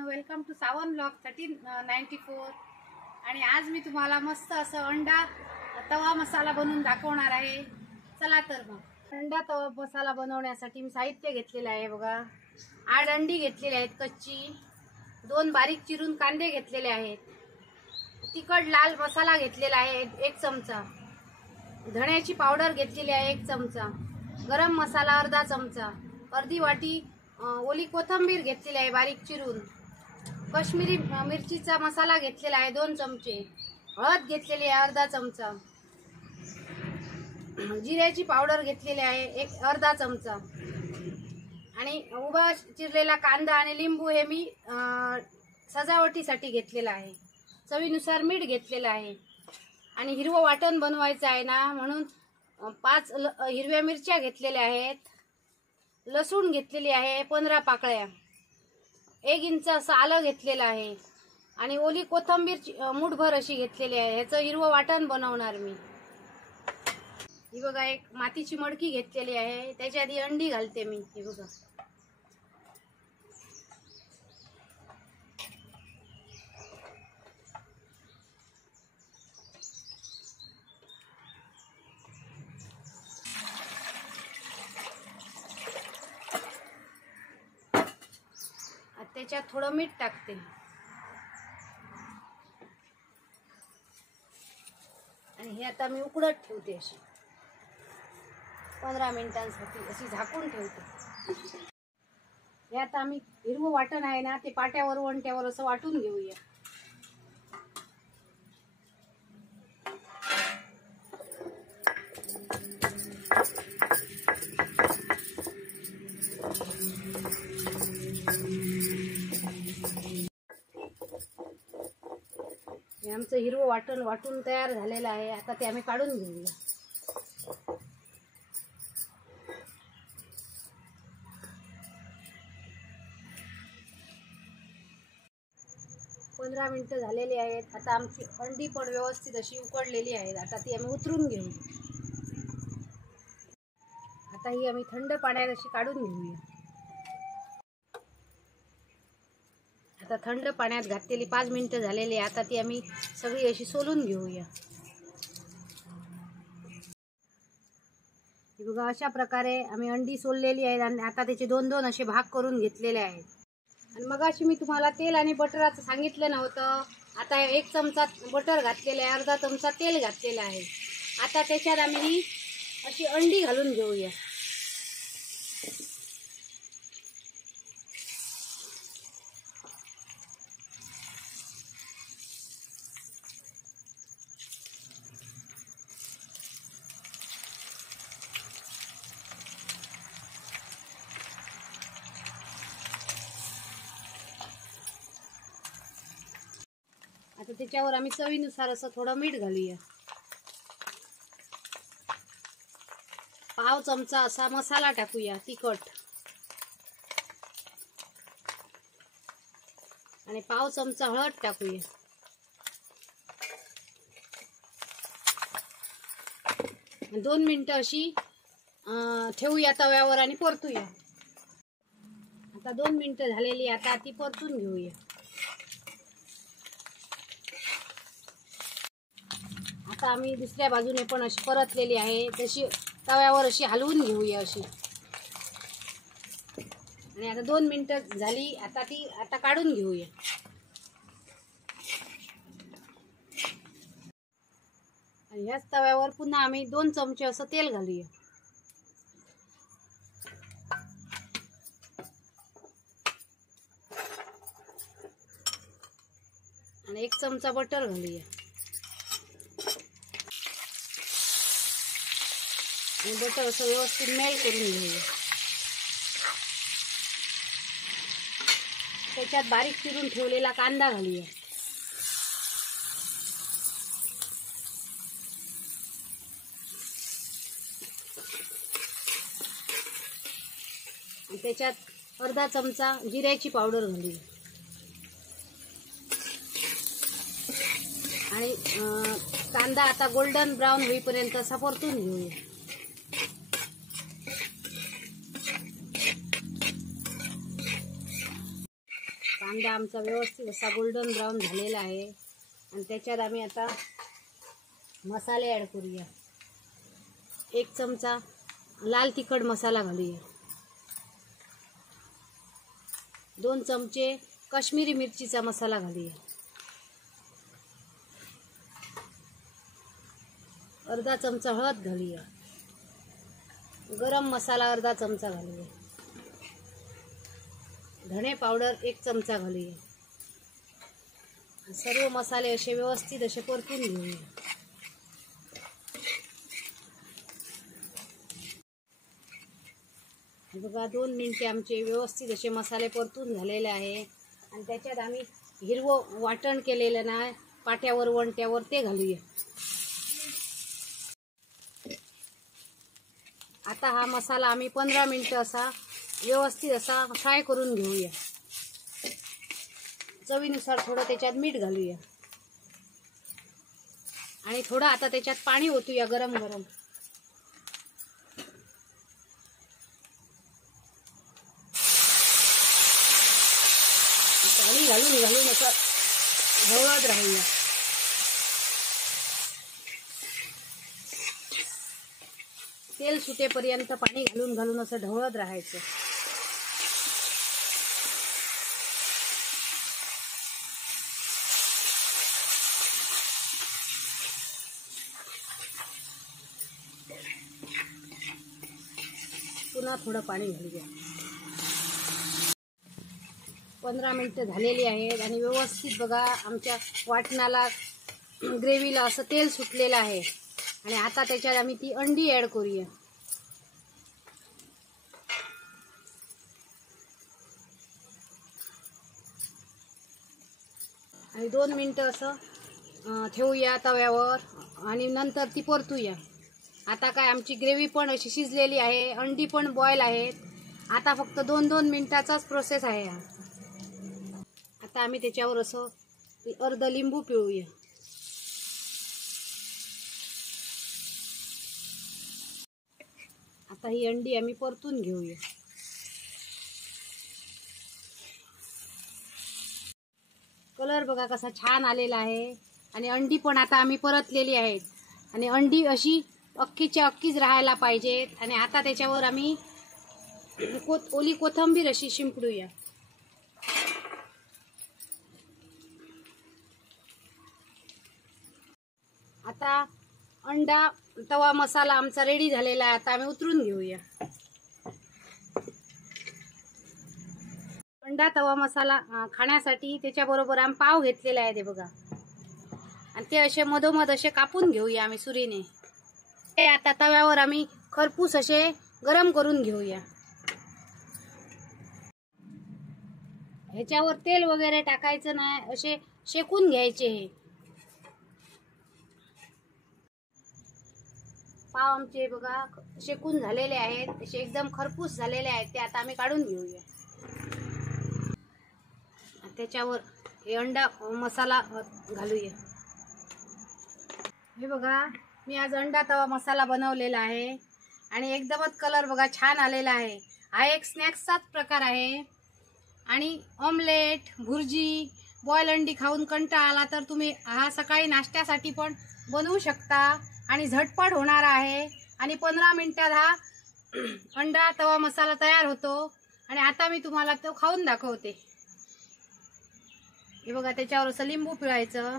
मित्रांनो, welcome to Sawan blog 1394। आणि आज मी तुम्हाला मस्त असं अंडा तवा मसाला बनवून दाखवणार आहे। चला तर मग अंडा तवा मसाला बनवण्यासाठी मी साहित्य घेतलेले आहे बघा। 8 अंडी घेतलेली आहेत कच्ची, 2 बारीक चिरून कांदे घेतलेले आहेत, तिखट लाल मसाला घेतलेला आहे 1 चमचा, धण्याची पावडर घेतलेली आहे 1 चमचा, गरम मसाला अर्धा चमचा, अर्धी वाटी ओली कोथिंबीर घेतलेली आहे बारीक चिरून, काश्मीरी मिरचीचा मसाला घेतलेला आहे 2 चमचे, हळद घेतलेली आहे अर्धा चमचा, जिऱ्याची पावडर घेतलेली आहे अर्धा चमचा, आणि उभा चिरलेला कांदा आणि लिंबू हे मी सजावटीसाठी घेतलेला आहे। चवीनुसार मीठ घेतलेलं आहे आणि हिरवं वाटण बनवायचं आहे ना, म्हणून 5 हिरव्या मिरच्या घेतलेल्या आहेत, लसूण घेतलेली आहे 15 पाकळ्या, 1 इंच असं आलं घेतलेलं आहे आणि ओली कोथिंबीर मुठभर अशी घेतलेली आहे। ह्याचं हिरवं वाटण बनवणार मी। ही बघा एक मातीची मडकी घेतलेली आहे, त्याच्या आधी अंडी घालते मी। हे बघा त्याच्यात थोडं मीठ टाकते आणि हे आता मी उकडत ठेवते अशी 15 मिनिटांसाठी अशी झाकून ठेवते। हे आता आम्ही हिरवं वाटण आहे ना, ते पाट्यावर वंट्यावर असं वाटून घेऊया। हे आमचं हिरवं वाटण वाटून तयार झालेलं आहे, आता ते आम्ही काढून घेऊया। पंधरा मिनिटं झालेली आहेत। आता आमची अंडी पण व्यवस्थित अशी उकडलेली आहेत, आता ती आम्ही उतरून घेऊ। आता ही आम्ही थंड पाण्यात अशी काढून घेऊया। आता थंड पाण्यात घातलेली 5 मिनिटं झालेली आहे, आता ती आम्ही सगळी अशी सोलून घेऊया। हे बघा अशा प्रकारे आम्ही अंडी सोललेली आहेत आणि आता त्याचे 2-2 असे भाग करून घेतलेले आहेत। आणि मगाशी मी तुम्हाला तेल आणि बटराचं सांगितलं नव्हतं, आता 1 चमचा बटर घातलेलं आहे, अर्धा चमचा तेल घातलेलं आहे। आता त्याच्यात आम्ही अशी अंडी घालून घेऊया। आता त्याच्यावर आम्ही चवीनुसार असं थोडं मीठ घालूया। पाव चमचा असा मसाला टाकूया तिखट, आणि पाव चमचा हळद टाकूया, 2 मिनिटं अशी ठेवूया तव्यावर आणि परतूया। आता 2 मिनिटं झालेली, आता ती परतून घेऊया। आता आम्ही दुसऱ्या बाजूने पण अशी परतलेली आहे, तशी तव्यावर अशी हलवून घेऊया अशी। आणि आता 2 मिनिटं झाली, आता ती काढून घेऊया। आणि ह्याच तव्यावर पुन्हा आम्ही 2 चमचे असं तेल घालूया आणि 1 चमचा बटर घालूया आणि बटर असं व्यवस्थित मेल्ट करून घेऊया। त्याच्यात बारीक चिरून ठेवलेला कांदा घालूया, त्याच्यात अर्धा चमचा जिऱ्याची पावडर घालूया आणि कांदा आता गोल्डन ब्राऊन होईपर्यंत असा परतून घेऊया। अंडा आमचा व्यवस्थित असा गोल्डन ब्राऊन झालेला आहे आणि त्याच्यात आम्ही आता मसाले ॲड करूया. 1 चमचा लाल तिखट मसाला घालूया. 2 चमचे काश्मीरी मिरचीचा मसाला घालूया. अर्धा चमचा हळद घालूया. गरम मसाला अर्धा चमचा घालूया. धणे पावडर 1 चमचा घालूया. सर्व मसाले असे व्यवस्थित असे परतून घेऊया. बघा 2 मिनिटे आमचे व्यवस्थित असे मसाले परतून झालेले आहे आणि त्याच्यात आम्ही हिरवं वाटण केलेलं ना पाट्यावर वंट्यावर ते घालूया. आता हा मसाला आम्ही 15 मिनिटं असा व्यवस्थित असा फ्राय करून घेऊया. चवीनुसार थोडं त्याच्यात मीठ घालूया आणि थोडं आता त्याच्यात पाणी ओतूया गरम गरम. पाणी घालून असं ढवळत राहूया. तेल सुटेपर्यंत पाणी घालून असं ढवळत राहायचं. पुन्हा थोडं पाणी घालूया. 15 मिनिटं झालेली आहेत आणि व्यवस्थित बघा आमच्या वाटणाला ग्रेव्हीला असं तेल सुटलेलं आहे आणि आता त्याच्यात आम्ही ती अंडी ॲड करूया. आणि 2 मिनिटं असं ठेवूया तव्यावर आणि नंतर ती परतूया. आता काय आमची ग्रेव्ही पण अशी शिजलेली आहे, अंडी पण बॉईल आहेत. आता फक्त 2-2 मिनिटाचाच प्रोसेस आहे हा. आता आम्ही त्याच्यावर असं अर्ध लिंबू पिळूया. आता ही अंडी आम्ही परतून घेऊया. कलर बघा कसा छान आलेला आहे आणि अंडी पण आता आम्ही परतलेली आहेत आणि अंडी अशी अख्खीच्या अख्खीच राहायला पाहिजेत. आणि आता त्याच्यावर आम्ही ओली कोथिंबीर अशी शिंपडूया. आता अंडा तवा मसाला आमचा रेडी झालेला आहे. आता आम्ही उतरून घेऊया. अंडा तवा मसाला खाण्यासाठी त्याच्याबरोबर आम्ही पाव घेतलेला आहे ते बघा आणि ते असे मधोमध असे कापून घेऊया आम्ही सुरीने. ते आता तव्यावर आम्ही खरपूस असे गरम करून घेऊया. ह्याच्यावर तेल वगैरे टाकायचं नाही, असे शेकून घ्यायचे. हे पाव आमचे बघा शेकून झालेले आहेत, असे एकदम खरपूस झालेले आहेत. ते आता आम्ही काढून घेऊया. त्याच्यावर हे अंडा मसाला घालूया. हे बघा मी आज अंडा तवा मसाला बनवलेला आहे आणि एकदमच कलर बघा छान आलेला आहे. हा एक स्नॅक्सचाच प्रकार आहे आणि ऑमलेट, भुर्जी, बॉईल अंडी खाऊन कंटाळा आला तर तुम्ही हा सकाळी नाश्त्यासाठी पण बनवू शकता आणि झटपट होणार आहे. आणि 15 मिनिटात हा अंडा तवा मसाला तयार होतो. आणि आता मी तुम्हाला तो खाऊन दाखवते. हे बघा त्याच्यावर असं लिंबू पिळायचं,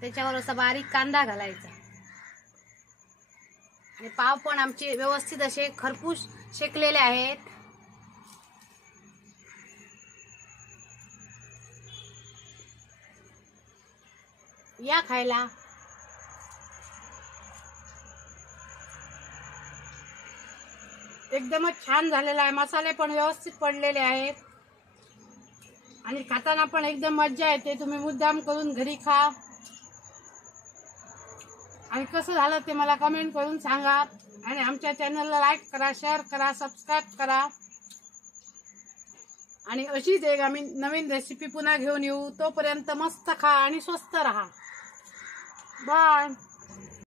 त्याच्यावर असा बारीक कांदा घालायचा आणि पाव पण आमचे व्यवस्थित असे खरपूस शेकलेले आहेत. या खायला. एकदमच छान झालेला आहे. मसाले पण व्यवस्थित पडलेले आहेत आणि खाताना पण एकदम मज्जा येते. तुम्ही मुद्दाम करून घरी खा आणि कसं झालं ते मला कमेंट करून सांगा. आणि आमच्या चॅनलला लाईक करा, शेअर करा, सबस्क्राईब करा. आणि अशीच एक आम्ही नवीन रेसिपी पुन्हा घेऊन येऊ. तोपर्यंत मस्त खा आणि स्वस्त राहा. बाय.